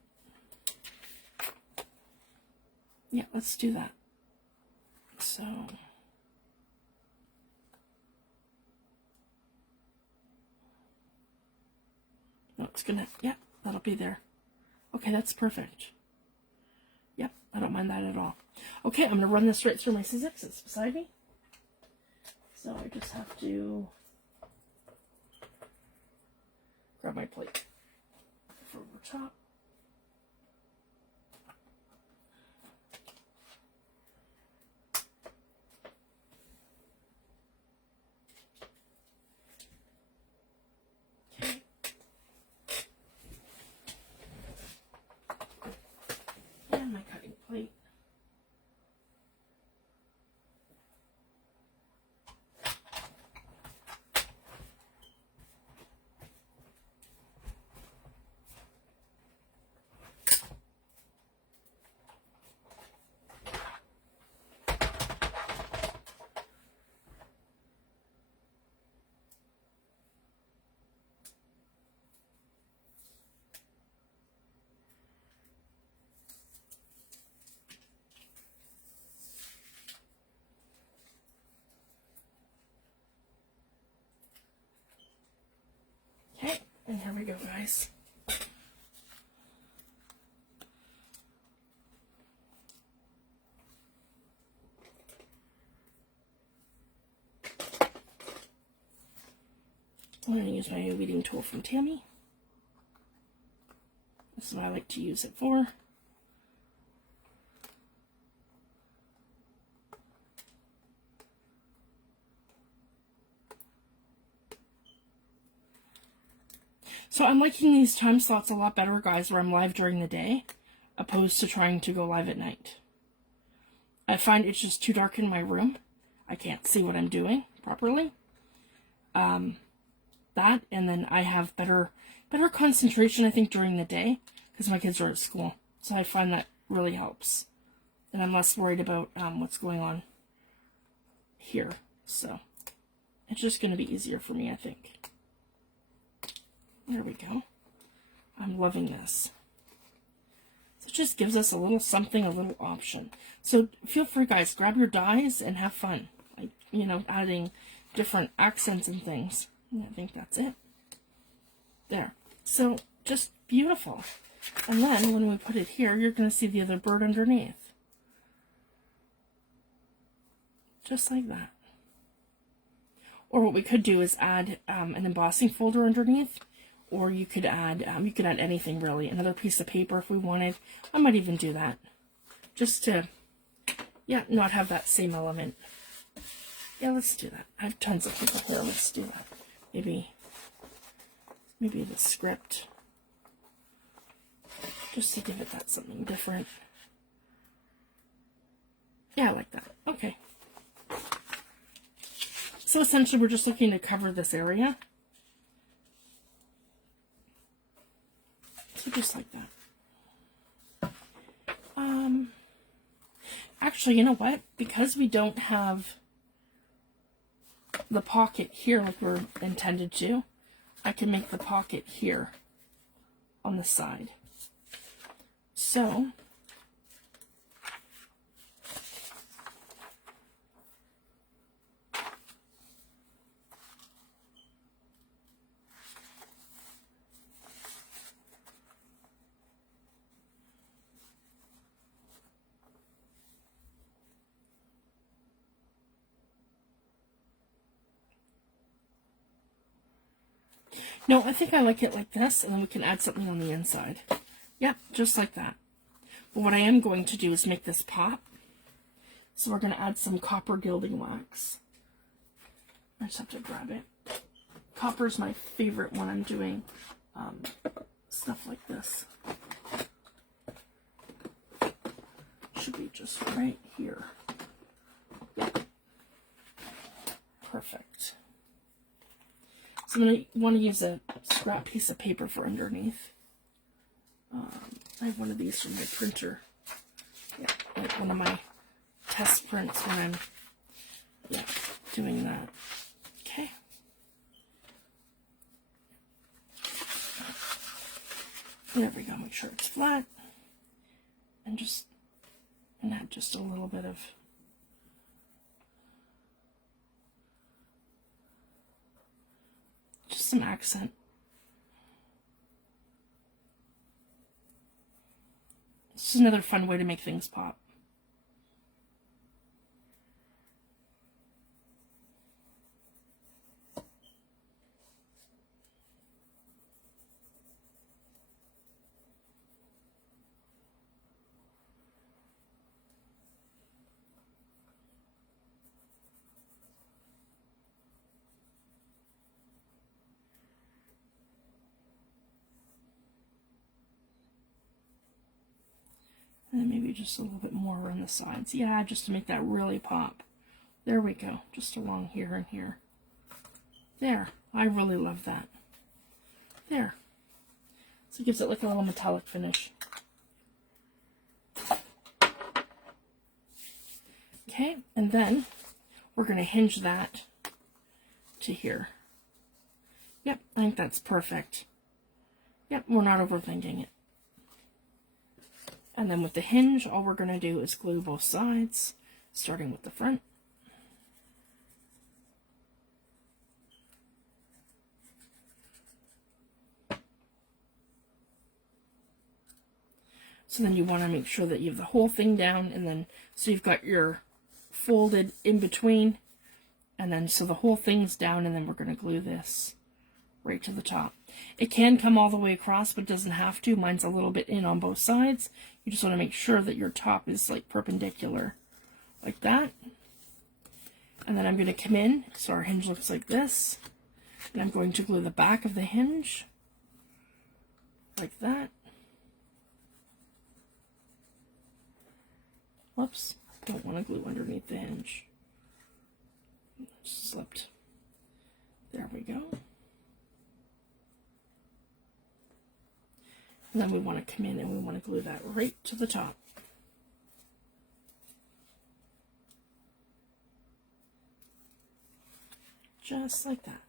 Yeah, let's do that. So, no, it's gonna, yeah, that'll be there. Okay, that's perfect. Yep, I don't mind that at all. Okay, I'm gonna run this right through my Sizzix. It's beside me. So I just have to grab my plate from the top. And my cutting plate. we go, guys. I'm going to use my weeding tool from Tammy. This is what I like to use it for. So I'm liking these time slots a lot better, guys, where I'm live during the day, opposed to trying to go live at night. I find it's just too dark in my room. I can't see what I'm doing properly. That, and then I have better concentration, I think, during the day, because my kids are at school. So I find that really helps. And I'm less worried about what's going on here. So it's just going to be easier for me, I think. There we go. I'm loving this. So it just gives us a little something, a little option. So feel free, guys, grab your dies and have fun. Like, you know, adding different accents and things. And I think that's it. There. So just beautiful. And then when we put it here, you're going to see the other bird underneath. Just like that. Or what we could do is add an embossing folder underneath. Or you could add anything really. Another piece of paper if we wanted. I might even do that. Just to, yeah, not have that same element. Yeah, let's do that. I have tons of people here. Let's do that. Maybe the script. Just to give it that something different. Yeah, I like that. Okay. So essentially we're just looking to cover this area. So just like that. Actually, you know what? Because we don't have the pocket here like we're intended to, I can make the pocket here on the side. So no, I think I like it like this, and then we can add something on the inside. Yep, just like that. But what I am going to do is make this pop. So we're going to add some copper gilding wax. I just have to grab it. Copper is my favorite when I'm doing stuff like this. Should be just right here. Yep. Perfect. So I'm going to want to use a scrap piece of paper for underneath. I have one of these from my printer. Yeah, like one of my test prints when I'm, yeah, doing that. Okay. There we go. Make sure it's flat. And add just a little bit of some accent. This is another fun way to make things pop. And then maybe just a little bit more on the sides. Yeah, just to make that really pop. There we go. Just along here and here. There. I really love that. There. So it gives it like a little metallic finish. Okay, and then we're going to hinge that to here. Yep, I think that's perfect. Yep, we're not overthinking it. And then with the hinge, all we're going to do is glue both sides, starting with the front. So then you want to make sure that you have the whole thing down, and then so you've got your folded in between, and then so the whole thing's down, and then we're going to glue this right to the top. It can come all the way across, but it doesn't have to. Mine's a little bit in on both sides. You just want to make sure that your top is like perpendicular like that. And then I'm going to come in, so our hinge looks like this, and I'm going to glue the back of the hinge like that. Whoops, don't want to glue underneath the hinge. Just slipped. There we go. And then we want to come in and we want to glue that right to the top. Just like that.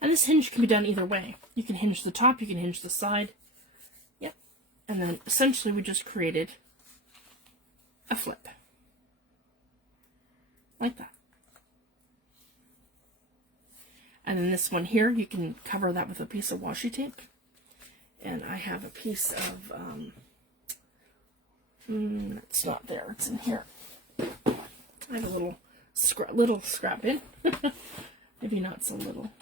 And this hinge can be done either way. You can hinge the top, you can hinge the side. Yep. And then essentially we just created a flip. Like that. And then this one here, you can cover that with a piece of washi tape. And I have a piece of, it's not there, it's in here. I have a little scrap bin. Maybe not so little.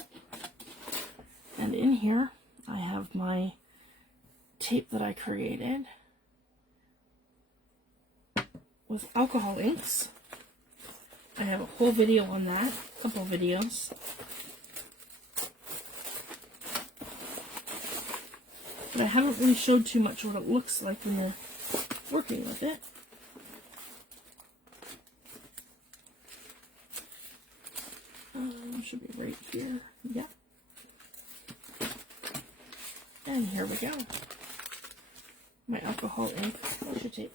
And in here, I have my tape that I created with alcohol inks. I have a whole video on that, a couple of videos. But I haven't really showed too much what it looks like when you're working with it. Should be right here. Yeah. And here we go. My alcohol ink washi tape.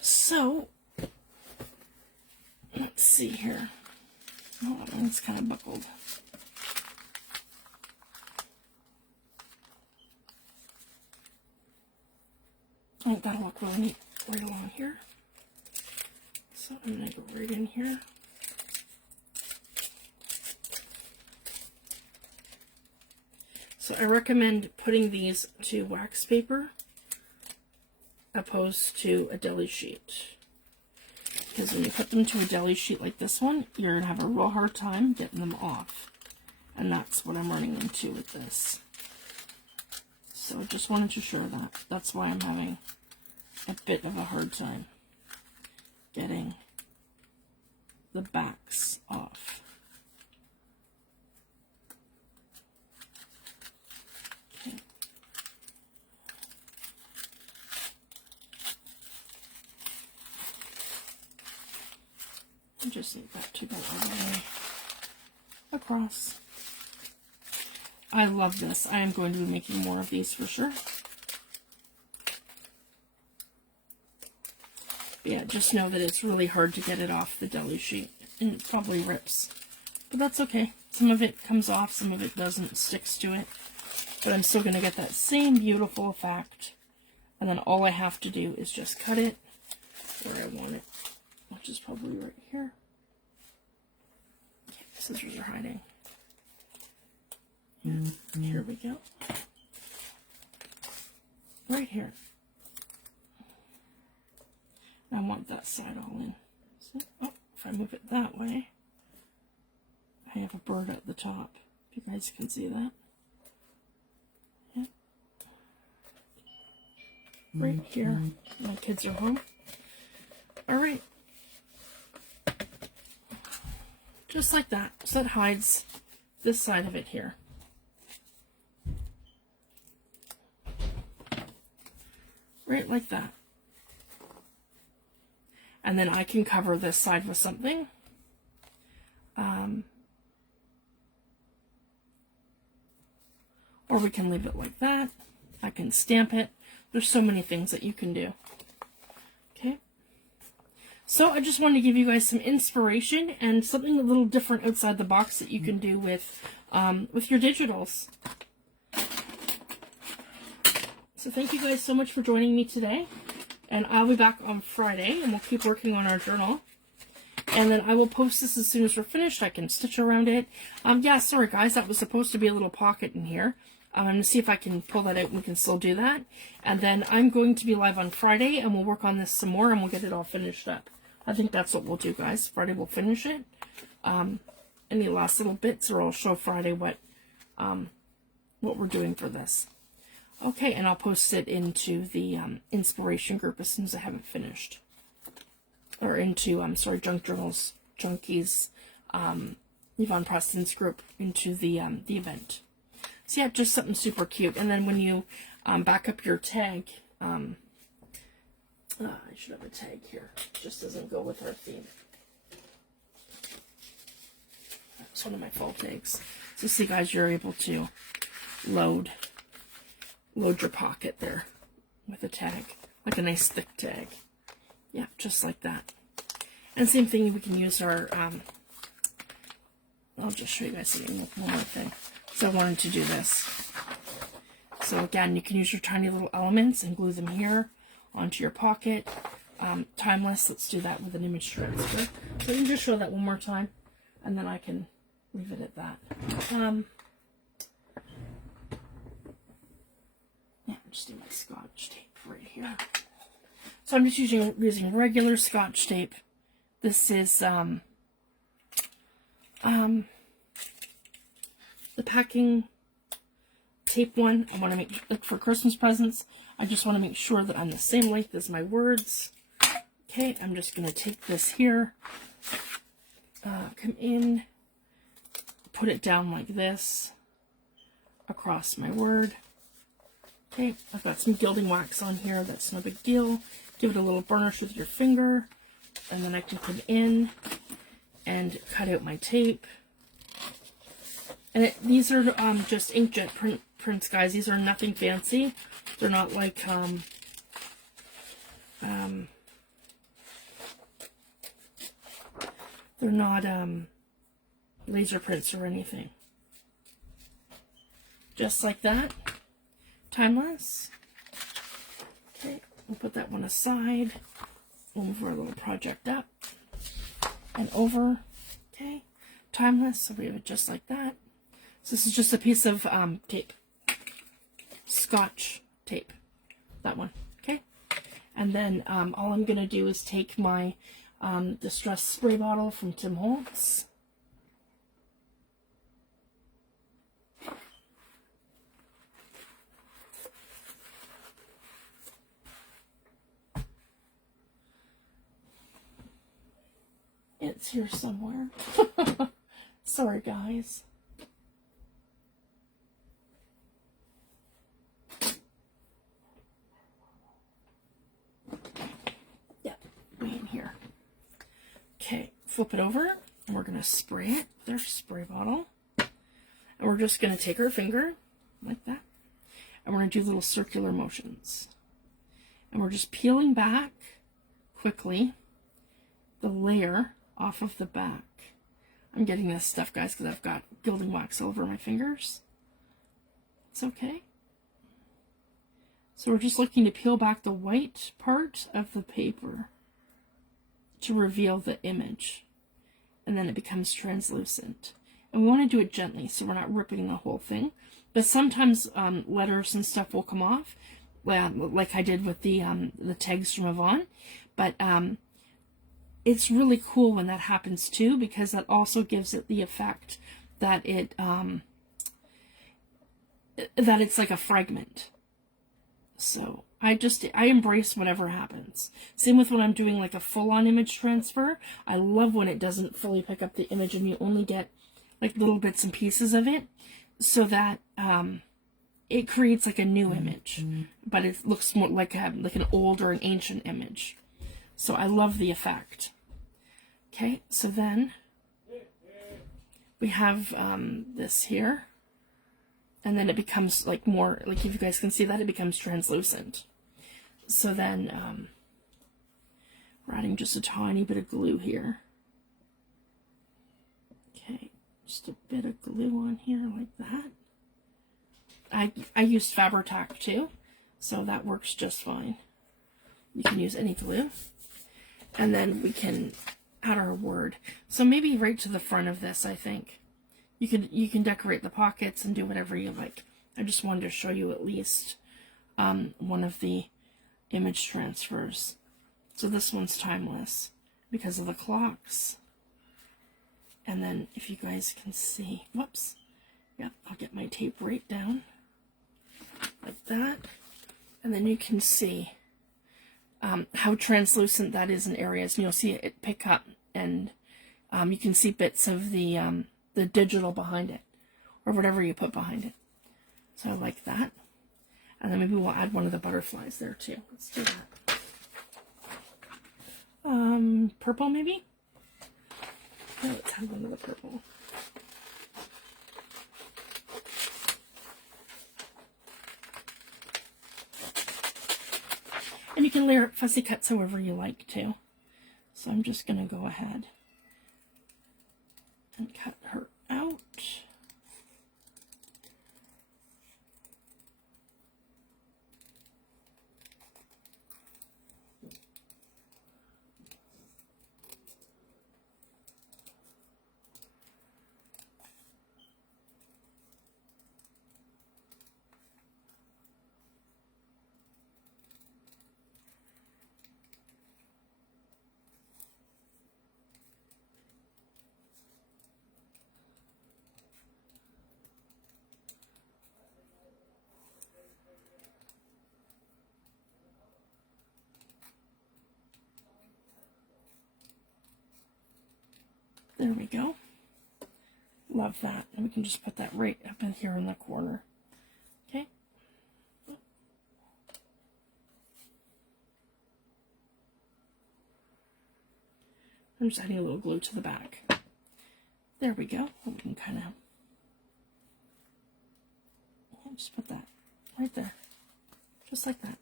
So, let's see here. Oh, it's kind of buckled. I think that'll look really neat right along here. So I'm going to go right in here. So I recommend putting these to wax paper opposed to a deli sheet. Because when you put them to a deli sheet like this one, you're going to have a real hard time getting them off. And that's what I'm running into with this. So I just wanted to show that. That's why I'm having a bit of a hard time getting the backs off. Okay. I just need that to go all the way across. I love this. I am going to be making more of these for sure. But yeah, just know that it's really hard to get it off the deli sheet, and it probably rips. But that's okay. Some of it comes off, some of it doesn't, sticks to it. But I'm still going to get that same beautiful effect. And then all I have to do is just cut it where I want it, which is probably right here. Okay, the scissors are hiding. And here we go. Right here. I want that side all in. So, oh, if I move it that way, I have a bird at the top. If you guys can see that. Yeah. Right here. My kids are home. Alright. Just like that. So that hides this side of it here. Right like that. And then I can cover this side with something. Or we can leave it like that. I can stamp it. There's so many things that you can do. Okay. So I just wanted to give you guys some inspiration and something a little different outside the box that you can do with your digitals. So thank you guys so much for joining me today. And I'll be back on Friday, and we'll keep working on our journal. And then I will post this as soon as we're finished. I can stitch around it. Yeah, sorry guys, that was supposed to be a little pocket in here. I'm going to see if I can pull that out and we can still do that. And then I'm going to be live on Friday and we'll work on this some more and we'll get it all finished up. I think that's what we'll do, guys. Friday we'll finish it. Any last little bits, or I'll show Friday what we're doing for this. Okay, and I'll post it into the inspiration group as soon as I have it finished. Or into, Junk Journals, Junkies, Yvonne Preston's group, into the event. So yeah, just something super cute. And then when you back up your tag, I should have a tag here. It just doesn't go with our theme. That's one of my fall tags. So see, guys, you're able to load your pocket there with a tag, like a nice thick tag. Yeah, just like that. And same thing, we can use our, I'll just show you guys something, one more thing. So I wanted to do this. So again, you can use your tiny little elements and glue them here onto your pocket. Timeless, let's do that with an image transfer. So you can just show that one more time, and then I can leave it at that. Yeah, just do my Scotch tape right here. So I'm just using regular Scotch tape. This is the packing tape one. I want to make, like for Christmas presents, I just want to make sure that I'm the same length as my words. Okay, I'm just going to take this here, come in, put it down like this across my word. Okay, I've got some gilding wax on here. That's no big deal. Give it a little burnish with your finger, and then I can come in and cut out my tape. And these are just inkjet prints, guys. These are nothing fancy. They're not like they're not laser prints or anything. Just like that. Timeless. Okay, we'll put that one aside. We'll move our little project up and over. Okay, timeless. So we have it just like that. So this is just a piece of tape, Scotch tape, that one. Okay, and then all I'm gonna do is take my distress spray bottle from Tim Holtz. It's here somewhere. Sorry, guys. Yeah, way in here. Okay, flip it over, and we're going to spray it. There's a spray bottle. And we're just going to take our finger, like that, and we're going to do little circular motions. And we're just peeling back, quickly, the layer off of the back. I'm getting this stuff, guys, because I've got gilding wax all over my fingers. It's okay. So we're just looking to peel back the white part of the paper to reveal the image. And then it becomes translucent. And we want to do it gently, so we're not ripping the whole thing. But sometimes letters and stuff will come off, like I did with the tags from Yvonne. But it's really cool when that happens too, because that also gives it the effect that it that it's like a fragment. So I embrace whatever happens. Same with when I'm doing like a full-on image transfer. I love when it doesn't fully pick up the image and you only get like little bits and pieces of it, so that it creates like a new image, but it looks more like an old or an ancient image. So I love the effect. Okay, so then we have this here, and then it becomes like more, like if you guys can see that, it becomes translucent. So then we're adding just a tiny bit of glue here. Okay, just a bit of glue on here like that. I used Fabri-Tac too, so that works just fine. You can use any glue. And then we can add our word. So maybe right to the front of this, I think. You can decorate the pockets and do whatever you like. I just wanted to show you at least one of the image transfers. So this one's timeless because of the clocks. And then if you guys can see, whoops, yep, I'll get my tape right down like that. And then you can see how translucent that is in areas. And you'll see it pick up, and you can see bits of the digital behind it, or whatever you put behind it. So I like that. And then maybe we'll add one of the butterflies there too. Let's do that. Purple maybe? Yeah, let's have one of the purple. And you can layer up fussy cuts however you like to. So I'm just going to go ahead and cut her out. There we go. Love that. And we can just put that right up in here in the corner. Okay. I'm just adding a little glue to the back. There we go. We can kind of just put that right there. Just like that.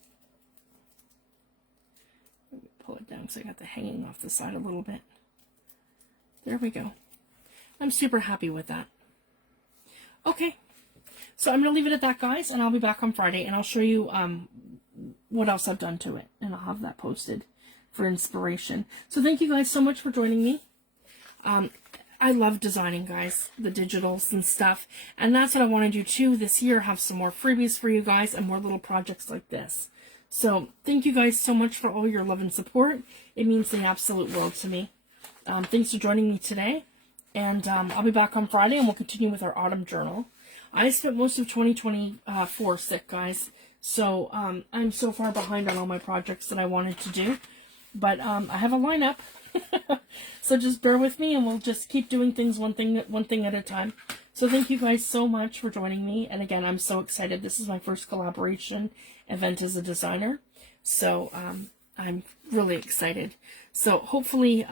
Pull it down because I got the hanging off the side a little bit. There we go. I'm super happy with that. Okay, so I'm going to leave it at that, guys, and I'll be back on Friday, and I'll show you what else I've done to it, and I'll have that posted for inspiration. So thank you guys so much for joining me. I love designing, guys, the digitals and stuff, and that's what I want to do too this year, have some more freebies for you guys and more little projects like this. So thank you guys so much for all your love and support. It means the absolute world to me. Thanks for joining me today, and I'll be back on Friday, and we'll continue with our autumn journal. I spent most of 2024 sick, guys, so I'm so far behind on all my projects that I wanted to do, but I have a lineup, so just bear with me, and we'll just keep doing things one thing at a time. So thank you guys so much for joining me, and again, I'm so excited. This is my first collaboration event as a designer, so I'm really excited. So hopefully,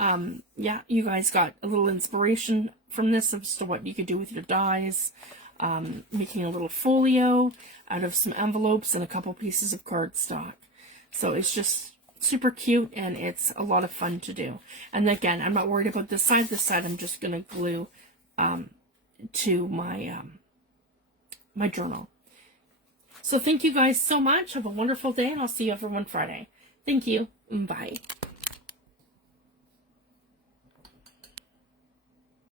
yeah, you guys got a little inspiration from this as to what you could do with your dies, making a little folio out of some envelopes and a couple pieces of cardstock. So it's just super cute, and it's a lot of fun to do. And again, I'm not worried about this side. This side I'm just going to glue to my my journal. So thank you guys so much. Have a wonderful day, and I'll see you everyone Friday. Thank you. Bye.